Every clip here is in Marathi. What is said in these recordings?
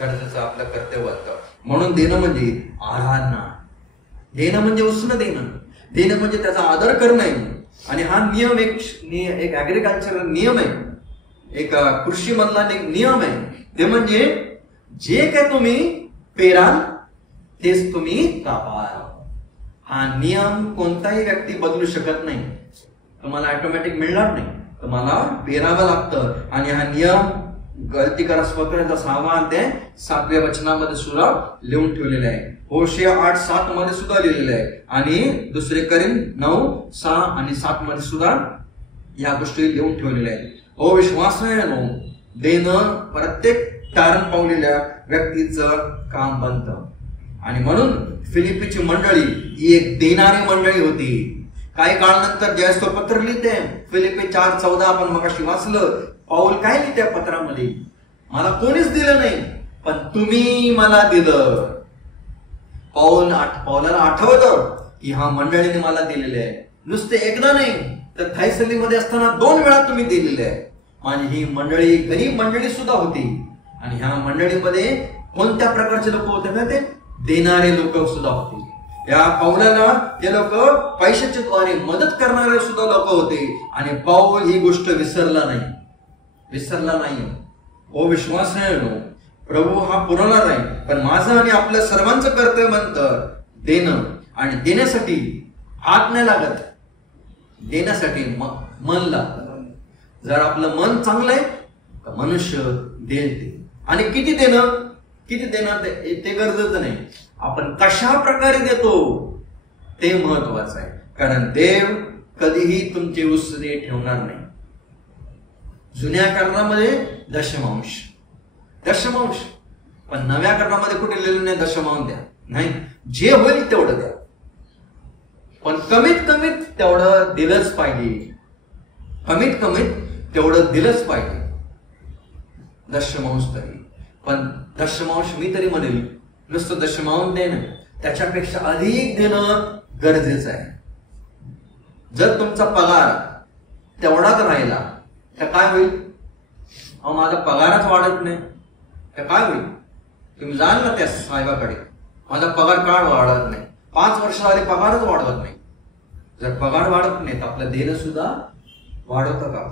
गरजेचं आपलं कर्तव्य असतं. म्हणून देणं म्हणजे आराधना, देणं म्हणजे उष्ण देणं, देणं म्हणजे त्याचा आदर करणं. आणि हा नियम एक ऍग्रिकल्चरल नियम आहे, एक कृषी मधला नियम आहे. ते म्हणजे जे काय तुम्ही पेराल तेच तुम्ही कापाल. हा नियम कोणताही व्यक्ती बदलू शकत नाही. तुम्हाला ऑटोमॅटिक मिळणार नाही, तुम्हाला पेरावं लागतं. आणि हा नियम गलतीकार स्वतःचा 6वा अध्याय 7व्या वचनामध्ये सुद्धा लिहून ठेवलेला आहे. होशेया 8:7 मध्ये सुद्धा लिहिलेलं आहे. आणि दुसरे करीन 9:6 आणि 7 मध्ये सुद्धा या गोष्टी लिहून ठेवलेल्या आहेत. हो विश्वासाने देणं प्रत्येक तारण पावलेल्या व्यक्तीचं काम बनतं. आणि म्हणून फिलिपीची मंडळी ही एक देणारी मंडळी होती. काही काळानंतर ज्यावेळेस तो पत्र लिहिते, फिलिपी 4:14 आपण मगाशी वाचलं, पाऊल काय लिहिते पत्रामध्ये, मला कोणीच दिलं नाही पण तुम्ही मला दिलं. पाऊलाला आठवतं की हा मंडळीने मला दिलेले आहे. नुसते एकदा नाही तर थैसलीमध्ये असताना 2 वेळा तुम्ही दिलेले आहे. माझी ही मंडळी गरीब मंडळी सुद्धा होती. आणि ह्या मंडळीमध्ये कोणत्या प्रकारचे लोक होते ना, ते देणारे लोक सुद्धा होते. या पाऊलाला ते लोक पैशाच्या द्वारे मदत करणारे सुद्धा लोक होते. आणि पाऊल ही गोष्ट विसरला नाही. हो विश्वास आहे, प्रभू हा पुरवणार आहे. पण माझं आणि आपल्या सर्वांचं कर्तव्य बनतं देणं. आणि देण्यासाठी हात नाही लागत, देण्यासाठी मन लागतं. जर आपलं मन चांगलं आहे तर मनुष्य देईल ते. आणि किती देणं ते गरजेचं नाही, आपण कशा प्रकारे देतो ते महत्वाचं आहे. कारण देव कधीही तुमचे उसने ठेवणार नाही. जुन्या करारामध्ये दशमांश, पण नव्या करारामध्ये कुठे लिहिलं नाही दशमांश द्या, नाही, जे होईल तेवढं द्या. पण कमीत कमीत तेवढं दिलंच पाहिजे, तेवढं दिलंच पाहिजे. दशमांश तरी, पण दशमांश मी तरी म्हणेल नुसतं दशमांश देणं, त्याच्यापेक्षा अधिक देणं गरजेचं आहे. जर तुमचा पगार तेवढाच राहिला तर काय होईल? माझा पगारच वाढत नाही तर काय होईल? तुम्ही जाल ना त्या साहेबाकडे, माझा पगार का वाढत नाही? 5 वर्ष झाले पगारच वाढवत नाही. जर पगार वाढत नाही तर आपलं देणं सुद्धा वाढवतं का?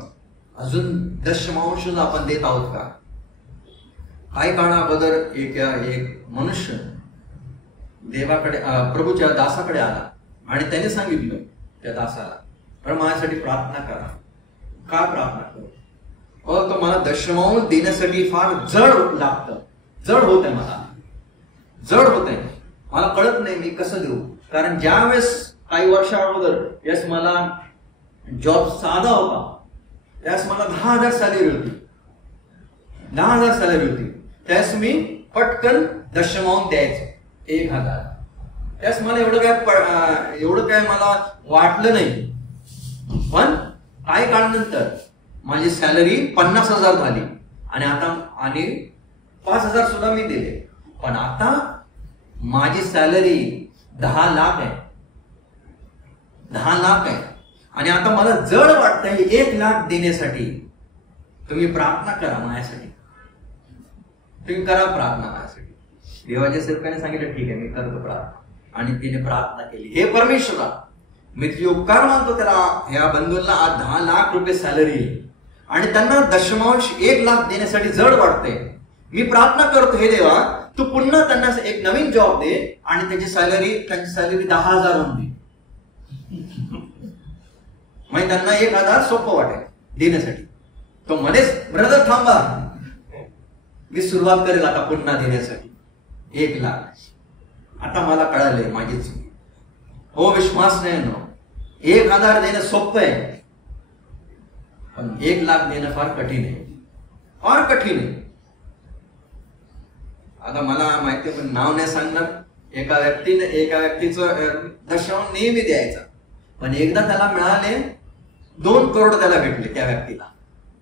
अजून दशमांश सुद्धा आपण देत आहोत का? काही काळा अगोदर एक मनुष्य देवाकडे, प्रभूच्या दासाकडे आला आणि त्याने सांगितलं त्या दासाला, पण माझ्यासाठी प्रार्थना करा. का प्रार्थना करू? तर मला दशमांश देण्यासाठी फार जड लागतं, जड होत आहे, मला कळत नाही मी कसं देऊ. कारण ज्या वेळेस काही वर्षा अगोदर यास मला जॉब साधा होता, त्यावेळेस मला 10,000 सॅलरी होती, त्यावेळेस मी पटकन दशमांश द्यायचं 1,000. त्यावेळेस मला एवढं काय मला वाटलं नाही. पण काही काळानंतर माझी सॅलरी 50,000 झाली आणि आता 5,000 सुद्धा मी दिले. पण आता माझी सॅलरी 10 लाख आहे, आणि आता मला जड वाटतंय 1 लाख देण्यासाठी. तुम्ही प्रार्थना करा माझ्यासाठी, तुम्ही करा प्रार्थना माझ्यासाठी. देवाच्या सेवकाने सांगितलं ठीक आहे मी करतो प्रार्थना, आणि तिने प्रार्थना केली. हे परमेश्वरा, मी तुझे उपकार मानतो, त्याला ह्या बंधूंना आज 10 लाख रुपये सॅलरी आणि त्यांना दशमांश 1 लाख देण्यासाठी जड वाटते. मी प्रार्थना करतो हे देवा, तू पुन्हा त्यांना एक नवीन जॉब दे आणि त्यांची सॅलरी 10,000 होऊन दे. म्हणजे त्यांना 1,000 सोपं वाटेल देण्यासाठी. तो मध्येच ब्रदर थांबा, मी सुरुवात करेल आता पुन्हा देण्यासाठी 1 लाख. आता मला कळालंय माझी चूक. हो विश्वास नाही, 1,000 देणं सोपं आहे, पण 1 लाख देणं फार कठीण आहे. आता मला माहिती आहे, पण नाव नाही सांगणार. एका व्यक्तीचं दशमांश नेहमी द्यायचा, पण एकदा त्याला मिळाले 2 करोड त्याला भेटले. त्या व्यक्तीला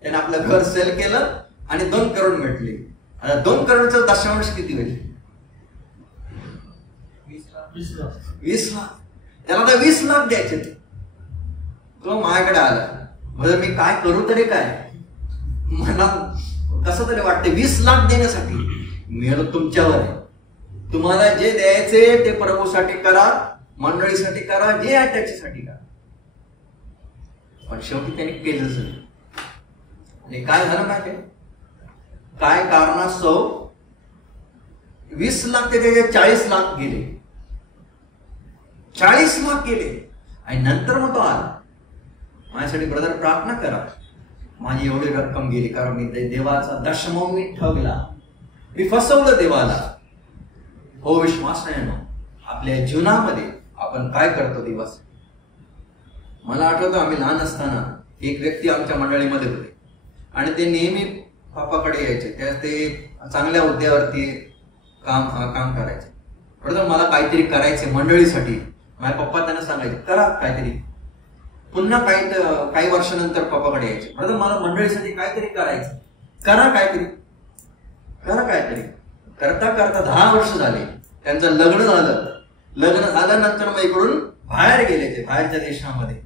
त्याने आपलं घर सेल केलं आणि 2 करोड भेटले. आता 2 करोडचं दशमांश किती होईल? 20 लाख. त्याला आता 20 लाख द्यायचे. तो माझ्याकडे आला, म्हणजे मी काय करू तरी काय, मला कसं तरी वाटते 20 लाख देण्यासाठी मेहनत तुमच्यावर आहे. तुम्हाला जे द्यायचे ते प्रभूसाठी करा, मंडळीसाठी करा, जे आहे त्याच्यासाठी करा. पण शेवटी त्यांनी केलंच नाही. आणि काय झालं माहितीये, काय कारणास्तव 20 लाख ते त्याचे 40 लाख गेले, 40 लाख गेले. आणि नंतर मग तो आला, माझ्यासाठी ब्रदर प्रार्थना करा, माझी एवढी रक्कम गेली कारण मी देवाचा दशम मी ठगला, मी फसवलं देवाला. हो विश्वास नाही ना, आपल्या जीवनामध्ये आपण काय करतो दिवस. मला आठवतं आम्ही लहान असताना एक व्यक्ती आमच्या मंडळीमध्ये होते आणि ते नेहमी पप्पाकडे यायचे. ते चांगल्या हुद्द्यावरती काम करायचे. बरोबर, मला काहीतरी करायचे मंडळीसाठी. माझ्या पप्पा त्यांना सांगायचे करा काहीतरी. पुन्हा काही वर्षानंतर पप्पाकडे यायचे, बरोबर मला मंडळीसाठी काहीतरी करायचं, करा काहीतरी, करा काहीतरी. करता करता 10 वर्ष झाले, त्यांचं लग्न झालं. लग्न झाल्यानंतर मग इकडून बाहेर गेले ते, बाहेरच्या देशामध्ये.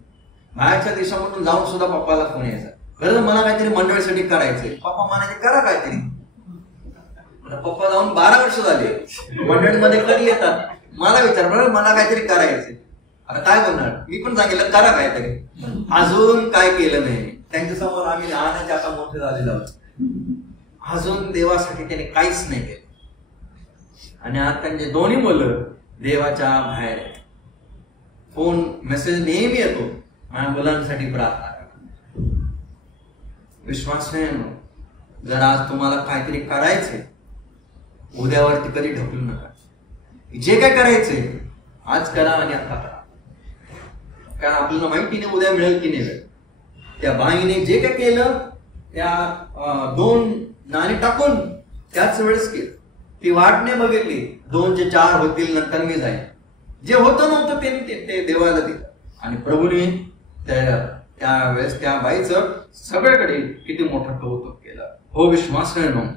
बाहेरच्या देशामधून जाऊन सुद्धा पप्पाला फोन यायचा, बरोबर मला काहीतरी मंडळीसाठी करायचंय. पप्पा म्हणायचे करा काहीतरी. पप्पा जाऊन 12 वर्ष झाले, मंडळीमध्ये कधी येतात, मला विचार बरोबर मला काहीतरी करायचंय. आता काय बोलणार, मी पण सांगितलं करा काहीतरी. अजून काय केलं नाही. त्यांच्यासमोर आम्ही लहानाचे आता मोठे झालेलो आहोत. अजून देवासाठी त्याने काहीच नाही केलं. आणि आज त्यांचे दोन्ही मुलं देवाच्या बाहेर. फोन मेसेज नेहमी येतो, माझ्या मुलांसाठी प्रार्थना करा. विश्वास नाही ना, जर आज तुम्हाला काहीतरी करायचंय, उद्यावरती कधी ढकलू नका. जे काय करायचंय आज करा आणि आता करा. कारण आपल्याला माहिती नाही उद्या मिळेल की नाही. त्या बाईने जे काय केलं, त्या 2 नाणी टाकून त्याच वेळेस केलं. ती वाट नाही बघितली 2 चे 4 होतील नंतर मी जाईल. जे होतं नव्हतं ते देवाला दिलं. आणि प्रभूने त्यावेळेस त्या बाईचं सगळ्याकडे किती मोठं कौतुक केलं. हो विश्वास नाही म्हणून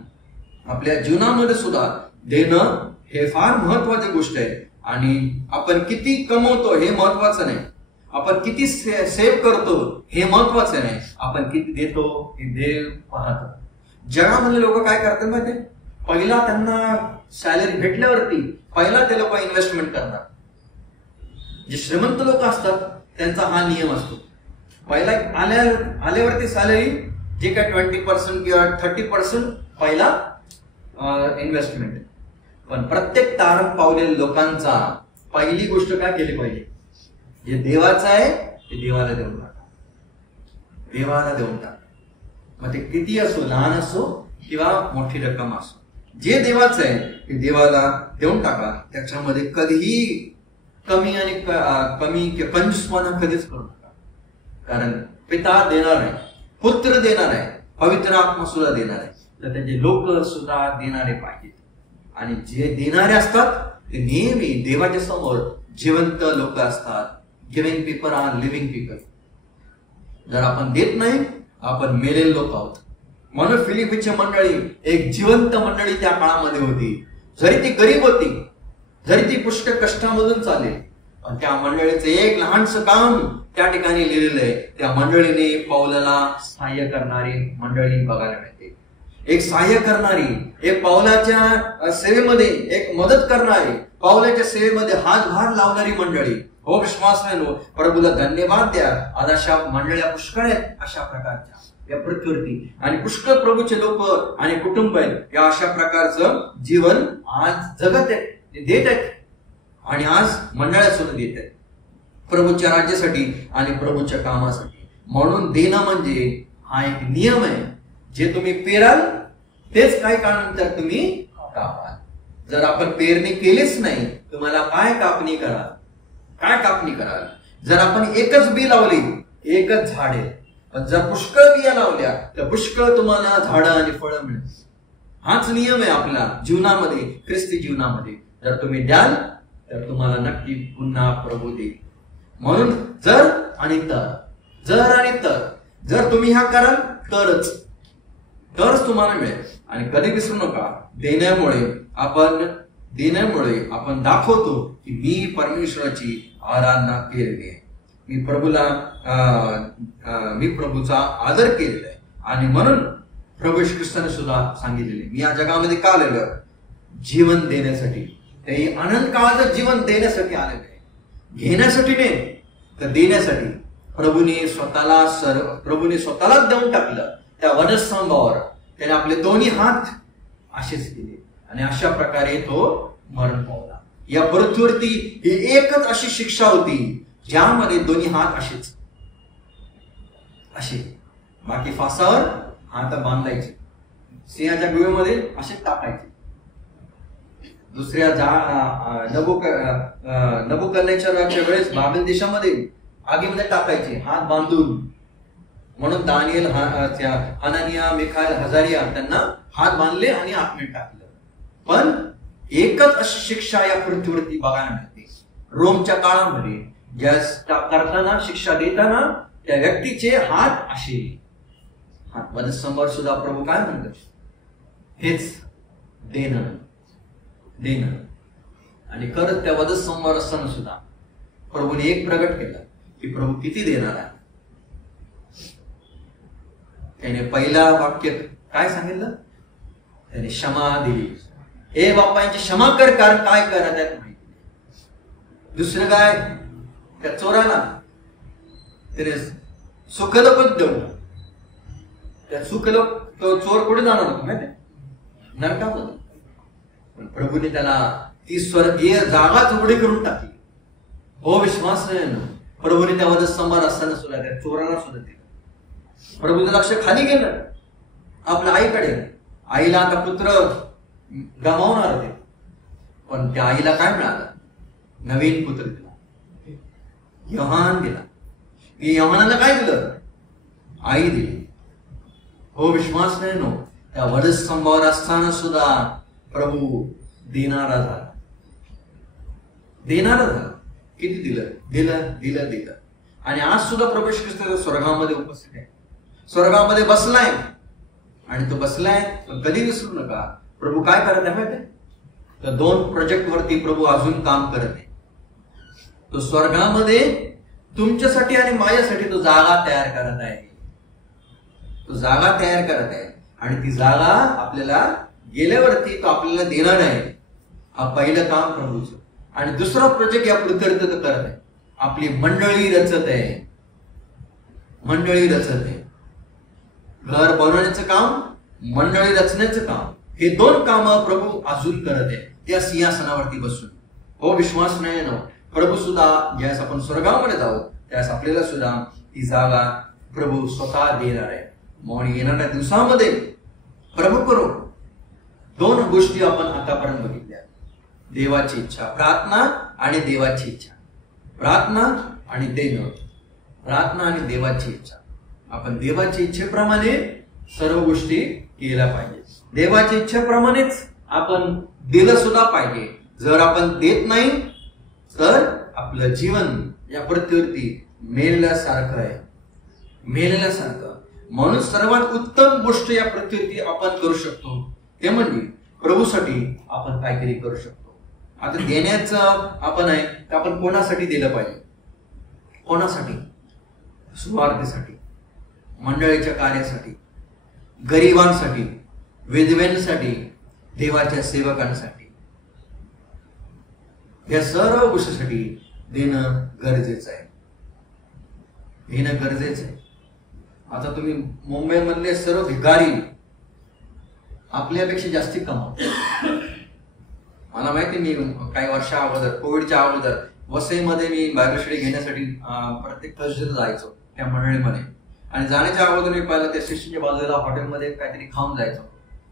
आपल्या जीवनामध्ये सुद्धा देणं हे फार महत्वाची गोष्ट आहे. आणि आपण किती कमवतो हे महत्वाचं नाही, आपण किती सेव्ह करतो हे महत्वाचं नाही, आपण किती देतो हे देव पाहतो. जगामध्ये लोक काय करतात माहिती, पहिला त्यांना सॅलरी भेटल्यावरती पहिला ते लोक इन्व्हेस्टमेंट करणार. जे श्रीमंत लोक असतात त्यांचा हा नियम असतो, पहिला आल्यावरती सॅलरी जे काय 20% किंवा 30% पहिला इन्व्हेस्टमेंट. पण प्रत्येक तारण पावलेल्या लोकांचा पहिली गोष्ट काय केली पाहिजे, जे देवाचं आहे ते देवाला देऊन टाका, देवाला देऊन टाका. मग ते किती असो, लहान असो किंवा मोठी रक्कम असो, जे देवाचं आहे ते देवाला देऊन टाका. त्याच्यामध्ये कधीही कमी किंवा कंजूसपणा कधीच करू नका. कारण पिता देणार आहे, पुत्र देणार आहे, पवित्र आत्मा सुद्धा देणार आहे, तर त्याचे लोक सुद्धा देणारे पाहिजेत. आणि जे देणारे असतात ते नेहमी देवाच्या समोर जिवंत लोक असतात. Giving people are living people. जर आपण देत नाही आपण मेलेले लोक आहोत. म्हणून फिलिपीची मंडळी एक जिवंत मंडळी त्या काळामध्ये होती. जरी ती गरीब होती, जरी ती पुष्कळ कष्टामधून चालेल, पण त्या मंडळीचं एक लहानसं काम त्या ठिकाणी लिहिलेलं आहे. त्या मंडळीने पौलाला सहाय्य करणारी मंडळी बघायला मिळते. एक सहाय्य करणारी, एक पौलाच्या सेवेमध्ये एक मदत करणारी, पौलाच्या सेवेमध्ये हातभार लावणारी मंडळी. हो विश्वास नाही, प्रभूला धन्यवाद द्या. आज अशा मंडळ्या पुष्कळ आहेत अशा प्रकारच्या या पृथ्वीवरती. आणि पुष्कळ प्रभूचे लोक आणि कुटुंब आहेत या अशा प्रकारचं जीवन आज जगत आहेत, देत आहेत. आणि आज मंडळ्या सुद्धा देत आहेत प्रभूच्या राज्यासाठी आणि प्रभूच्या कामासाठी. म्हणून देणं म्हणजे हा एक नियम आहे. जे तुम्ही पेराल तेच काही काळानंतर तुम्ही कापाल. जर आपण पेरणी केलीच नाही, तुम्हाला काय कापणी कराल, काय कापणी कराल. जर आपण एकच बी लावली, एकच झाड आहे. पण जर पुष्कळ बिया लावल्या तर पुष्कळ तुम्हाला झाडं आणि फळं मिळतील. हाच नियम आहे आपल्या जीवनामध्ये, ख्रिस्ती जीवनामध्ये. जर तुम्ही द्याल तर तुम्हाला नक्की पुन्हा प्रभू देईल. म्हणून जर आणि तर, जर आणि तर, जर तुम्ही हा कराल तरच तुम्हाला मिळेल. आणि कधी विसरू नका, देण्यामुळे आपण दाखवतो की मी परमेश्वराची आराधना केलेली आहे, मी प्रभूचा आदर केलेला आहे. आणि म्हणून प्रभू येशू ख्रिस्ताने सुद्धा सांगितलेले, मी या जगामध्ये का आलेलो, जीवन देण्यासाठी, ते अनंत काळाचं जीवन देण्यासाठी आलेलं आहे. घेण्यासाठी नाही तर देण्यासाठी. प्रभूने स्वतःलाच देऊन टाकलं त्या वधस्तंभावर. त्याने आपले दोन्ही हात असेच केले आणि अशा प्रकारे तो मरण पावला. या पृथ्वीवरती ही एकच अशी शिक्षा होती ज्यामध्ये दोन्ही हात असेच असे, बाकी फासावर हात बांधायचे, सिंहाच्या गुहेमध्ये असे टाकायचे. दुसऱ्या नबुकदनेच्छराच्या वेळेस बाबेल देशामध्ये आगीमध्ये टाकायचे हात बांधून. म्हणून दानिएल, हनानिया, मिखाएल, हजारिया त्यांना हात बांधले आणि आतमध्ये टाकलं. पण एकच अशी शिक्षा या पृथ्वीवरती बघायला मिळते. रोमच्या काळामध्ये ज्या करताना, शिक्षा देताना त्या व्यक्तीचे हात असे, हात वधस्तंभावर सुद्धा प्रभू काय म्हणतात, हेच देणं. आणि खरंच त्या वधस्तंभावर असताना सुद्धा प्रभूने एक प्रगट केलं की प्रभू किती देणार आहे. त्याने पहिला वाक्य काय सांगितलं, त्याने क्षमा दिली. हे बाप्पा यांची क्षमा कर, काय करा त्यात माहिती. दुसरं काय, त्या चोराला त्याने सुखलोक देऊ. त्या सुखलोक तो चोर कुठे जाणार होता माहिती, नरकामध्ये. पण प्रभूने त्याला ती स्वर्गीय जागाच उघडी करून टाकली. हो विश्वास नाही ना, प्रभूने त्या वधस्तंभावर असताना सुद्धा त्या चोराला सुद्धा दिलं. प्रभूचं लक्ष खाली गेलं आपल्या आईकडे. आईला आता पुत्र गमावणार होते, पण त्या आईला काय मिळालं, नवीन पुत्र दिला, योहान दिला. योहानाला काय दिलं, आई दिली. हो विश्वास नाही नो, त्या वधस्तंभावर असताना सुद्धा प्रभू देणारा झाला. किती दिलं. आणि आज सुद्धा प्रभू श्री ख्रिस्त स्वर्गामध्ये उपस्थित आहे, स्वर्गामध्ये बसलाय. आणि तो बसलाय, कधी विसरू नका प्रभू काय करत आहे माहिती, तर 2 प्रोजेक्ट वरती प्रभू अजून काम करत आहे. तो स्वर्गामध्ये तुमच्यासाठी आणि माझ्यासाठी तो जागा तयार करत आहे. आणि ती जागा आपल्याला गेल्यावरती तो आपल्याला देणार आहे. हा पहिलं काम प्रभूचं. आणि दुसरा प्रोजेक्ट या पृथ्वीवरती तो करत आहे, आपली मंडळी रचत आहे. घर बनवण्याचं काम, मंडळी रचण्याचं काम, हे 2 कामं प्रभू अजून करत आहे त्या सिंहासनावरती बसून. हो विश्वास नाही ना, प्रभू सुद्धा ज्यावेळेस आपण स्वर्गामध्ये जाऊ त्यावेळेस आपल्याला सुद्धा ती जागा प्रभू स्वतः देणार आहे. म्हणून येणाऱ्या दिवसामध्ये प्रभू करू 2 गोष्टी आपण आतापर्यंत बघितल्या, देवाची इच्छा, प्रार्थना आणि देवाची इच्छा. प्रार्थना आणि देणं, प्रार्थना आणि देवाची इच्छा. आपण देवाच्या इच्छेप्रमाणे सर्व गोष्टी केल्या पाहिजे. देवाच्या इच्छेप्रमाणेच आपण दिलं सुद्धा पाहिजे. जर आपण देत नाही तर आपलं जीवन या पृथ्वीवरती मेलेल्यासारखं आहे, म्हणून सर्वात उत्तम गोष्ट या पृथ्वीवरती आपण करू शकतो ते म्हणजे प्रभूसाठी आपण काहीतरी करू शकतो. आता देण्याचं आपण आहे तर आपण कोणासाठी दिलं पाहिजे, कोणासाठी, सुवार्थीसाठी, मंडळीच्या कार्यासाठी, गरिबांसाठी, विधवेंसाठी, देवाच्या सेवकांसाठी, या सर्व गोष्टीसाठी देणं गरजेचं आहे. आता तुम्ही मुंबईमधले सर्व भिकारी आपल्यापेक्षा जास्ती कमावतात. मला माहिती, मी काही वर्षा अगोदर, कोविडच्या अगोदर वसईमध्ये मी बायबल स्टडी घेण्यासाठी प्रत्येक थर्सडेला जायचो त्या मंडळीमध्ये. आणि जाण्याच्या अगोदर मी पाहिलं त्या स्टेशनच्या बाजूला हॉटेलमध्ये काहीतरी खाऊन जायचो.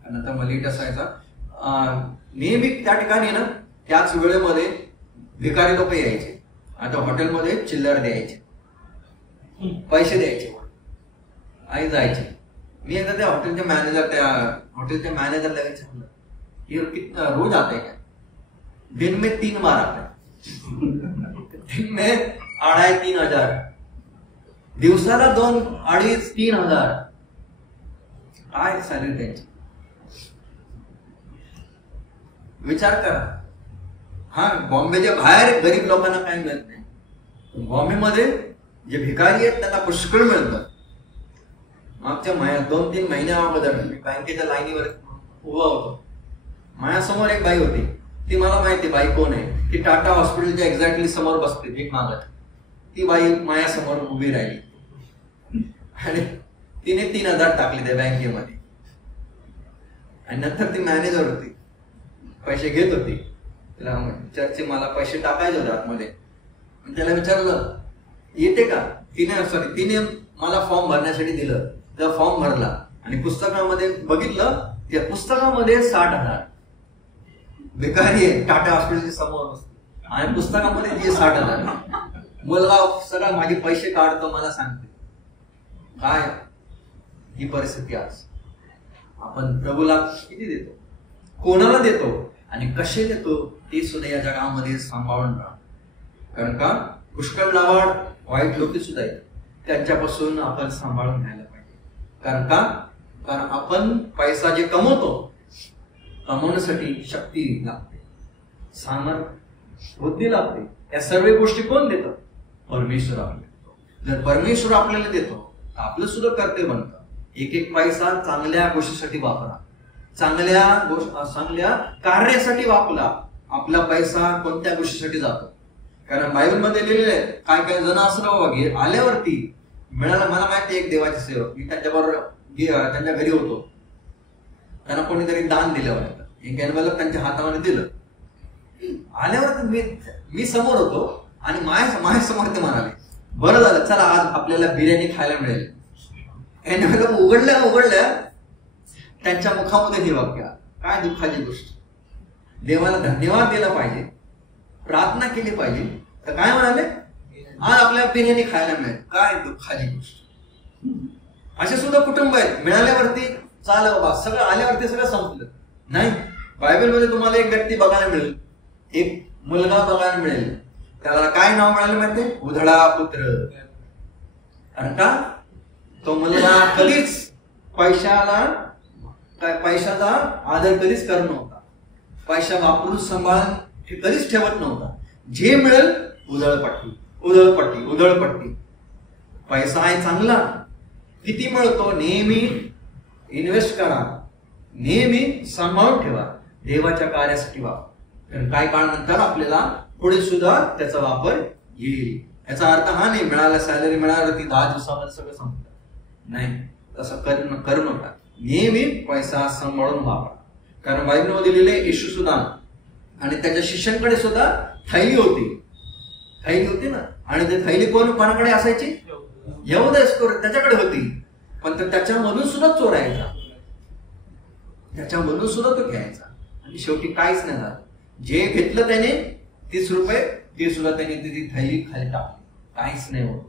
नंतर मला लेट असायचा. नेहमी त्या ठिकाणी ना त्याच वेळेमध्ये भिकारी लोक यायचे. आता हॉटेलमध्ये चिल्लर द्यायचे, पैसे द्यायचे आणि जायचे. मी एकदा त्या हॉटेलच्या मॅनेजरला विचारलं, ये कितना रोज आते हैं? दिन में 3 बार आते हैं. दिन में 2,500-3 हजार, दिवसाला 2,500-3 हजार. काय सॅलरी त्यांची विचार करा. हा, बॉम्बेच्या बाहेर गरीब लोकांना काही मिळत नाही. बॉम्बेमध्ये जे भिकारी आहेत त्यांना पुष्कळ मिळतं. मागच्या 2-3 महिन्या अगोदर मी बँकेच्या लाईनीवर उभा होतो माझ्यासमोर एक बाई होती, ती मला माहिती बाई कोण आहे, ती टाटा हॉस्पिटलच्या एक्झॅक्टली समोर बसते भीक मागत. ती बाई माझ्यासमोर उभी राहिली आणि तिने 3,000 टाकले त्या बँकेमध्ये. आणि नंतर ती मॅनेजर होती, पैसे घेत होती. तिला चर्चे मला पैसे टाकायचे होते आतमध्ये. त्याला विचारलं येते का, तिने मला फॉर्म भरण्यासाठी दिलं. त्या फॉर्म भरला आणि पुस्तकामध्ये बघितलं, त्या पुस्तकामध्ये 60,000. बेकारी आहे, टाटा हॉस्पिटलच्या समोर आणि पुस्तकामध्ये जे 60,000. मुलगा सगळा माझे पैसे काढतो, मला सांगते. काय ही परिस्थिती आज. आपण प्रभूला किती देतो, कोणाला देतो आणि कसे देतो ते सुद्धा या जगामध्ये सांभाळून राहा. कारण का पुष्कळ नावाड वाईट लोक सुद्धा आहेत, त्यांच्यापासून आपण सांभाळून घ्यायला पाहिजे. कारण आपण पैसा जे कमवतो, कमवण्यासाठी शक्ती लागते, सामर्थ्य, बुद्धी लागते. या सर्व गोष्टी कोण देतं? परमेश्वर आपल्याला देतो. जर परमेश्वर आपल्याला देतो तर आपलं सुद्धा कर्तव्य बनतं. एक एक पैसा चांगल्या गोष्टीसाठी वापरा, चांगल्या कार्यासाठी वापरा. आपला पैसा कोणत्या गोष्टीसाठी जातो? कारण बायबलमध्ये लिहिलेलं आहे, काय काय जण असं बाबा आल्यावरती मिळालं. मला माहिती एक देवाचे सेवक, मी त्यांच्याबरोबर त्यांच्या घरी होतो. त्यांना कोणीतरी दान दिलं होतं, एक एनवेलप त्यांच्या हातामध्ये दिलं. आल्यावर मी समोर होतो आणि माझ्यासमोर ते म्हणाले, बरं झालं चला आज आपल्याला बिर्याणी खायला मिळेल. एनवेलप उघडल्या त्यांच्या मुखामध्ये हे वाक्य. काय दुःखाची गोष्ट. देवाला धन्यवाद दिला पाहिजे, प्रार्थना केली पाहिजे. तर काय म्हणाले, आज आपल्याला बिर्याणी खायला मिळेल. काय दुःखाची गोष्ट. असे सुद्धा कुटुंब आहेत, मिळाल्यावरती चाल बाबा, सगळं आल्यावरती सगळं संपलं. नाही, बायबलमध्ये तुम्हाला एक व्यक्ती बघायला मिळेल, एक मुलगा बघायला मिळेल. त्याला काय नाव मिळालं माहिती? उधळा पुत्र. कारण का तो मुलगा कधीच पैशाचा आदर कधीच करत नव्हता. पैसा वापरून सांभाळ कधीच ठेवत नव्हता. जे मिळेल उधळपट्टी. पैसा आहे चांगला, किती मिळतो नेहमी इन्व्हेस्ट करा, नेहमी सांभाळून ठेवा, देवाच्या कार्यासाठी वापर. कारण काही काळानंतर आपल्याला पुढे सुद्धा त्याचा वापर येईल. याचा अर्थ हा नाही मिळाला सॅलरी मिळाली 10 दिवसामध्ये सगळं संपलं. नाही, तसं करू नका. नेहमी पैसा सांभाळून वापरा. कारण बायबलमध्ये लिहिलेले येशू सुद्धा आणि त्याच्या शिष्यांकडे सुद्धा थैली होती ना. आणि ते थैली कोणाकडे असायची? यहूदा इस्करियोत त्याच्याकडे होती. पण त्याच्यामधून सुद्धा चोरायचा, त्याच्यामधून सुद्धा तो घ्यायचा. आणि शेवटी काहीच नाही झालं. जे घेतलं त्याने 30 रुपये ते सुद्धा त्याने ती थैली खाली टाकली. काहीच नाही होत.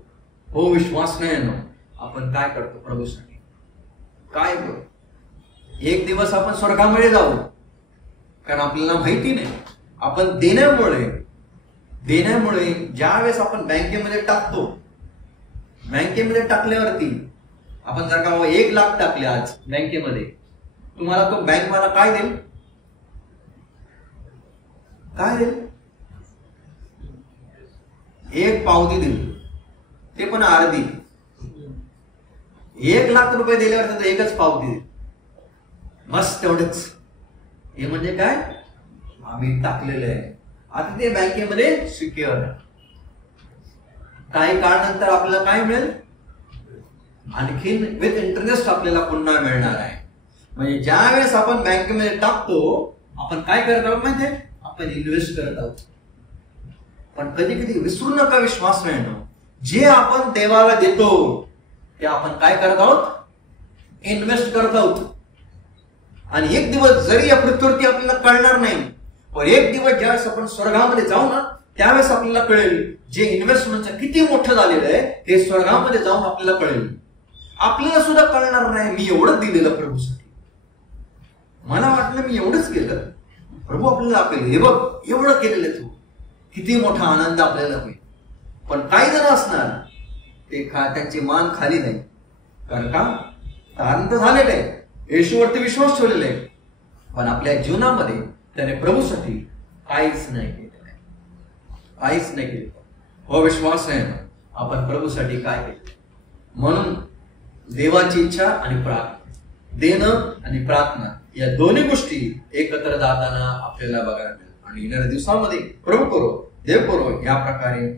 हो, विश्वास नाही ना. आपण काय करतो प्रभूसाठी? काय करू? एक दिवस आपण स्वर्गामध्ये जाऊ, कारण आपल्याला माहिती नाही. आपण देण्यामुळे ज्या वेळेस आपण बँकेमध्ये टाकतो, बँकेमध्ये टाकल्यावरती आपण जर का 1 लाख टाकले आज बँकेमध्ये, तुम्हाला तो बँकवाला काय देईल? एक पावती देईल, ते पण अर्धी. 1 लाख रुपये दिल्यावर त्याचं एकच पावती देईल, बस तेवढेच. हे म्हणजे काय? आम्ही टाकलेलं आहे, आता ते बँकेमध्ये सिक्युअर आहे. काही काळानंतर आपल्याला काय मिळेल? आणखीन विथ इंटरेस्ट आपल्याला पुन्हा मिळणार आहे. म्हणजे ज्या वेळेस आपण बँकेमध्ये टाकतो, आपण काय करत आहोत माहितीये? आपण इन्व्हेस्ट करत आहोत. पण कधी कधी विसरू नका, विश्वास मिळणं, जे आपण देवाला देतो ते आपण काय करत आहोत? इन्व्हेस्ट करत आहोत. आणि एक दिवस जरी या पृथ्वीवरती आपल्याला कळणार नाही, पण एक दिवस ज्यावेळेस आपण स्वर्गामध्ये जाऊ ना, त्यावेळेस आपल्याला कळेल जे इन्व्हेस्टमेंटचं किती मोठं झालेलं आहे हे स्वर्गामध्ये जाऊन आपल्याला कळेल. आपल्याला सुद्धा कळणार नाही मी एवढंच दिलेलं प्रभूसाठी. मला वाटलं मी एवढंच केलं, प्रभू आपल्याला दाखवेल, हे बघ एवढं केलेलं तू, किती मोठा आनंद आपल्याला होईल. पण काही जण असणार ते त्यांची मान खाली नाही. कारण का? आनंद झालेला आहे, येशूवरती विश्वास ठेवलेला आहे, पण आपल्या जीवनामध्ये त्याने प्रभूसाठी काहीच नाही केलेलं आहे, काहीच नाही केलं. हो, विश्वास आहे ना आपण प्रभूसाठी काय केलं. म्हणून देवाची इच्छा आणि प्रार्थना, देणं आणि प्रार्थना या दोन्ही गोष्टी एकत्र जाताना आपल्याला बघायला मिळेल. आणि येणाऱ्या दिवसामध्ये प्रभू करो, देव करो, या प्रकारे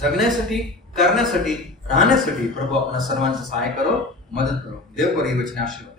जगण्यासाठी, करण्यासाठी, राहण्यासाठी प्रभू आपण सर्वांचं सहाय्य करो, मदत करो. देव करो ही वचने आशीर्वाद.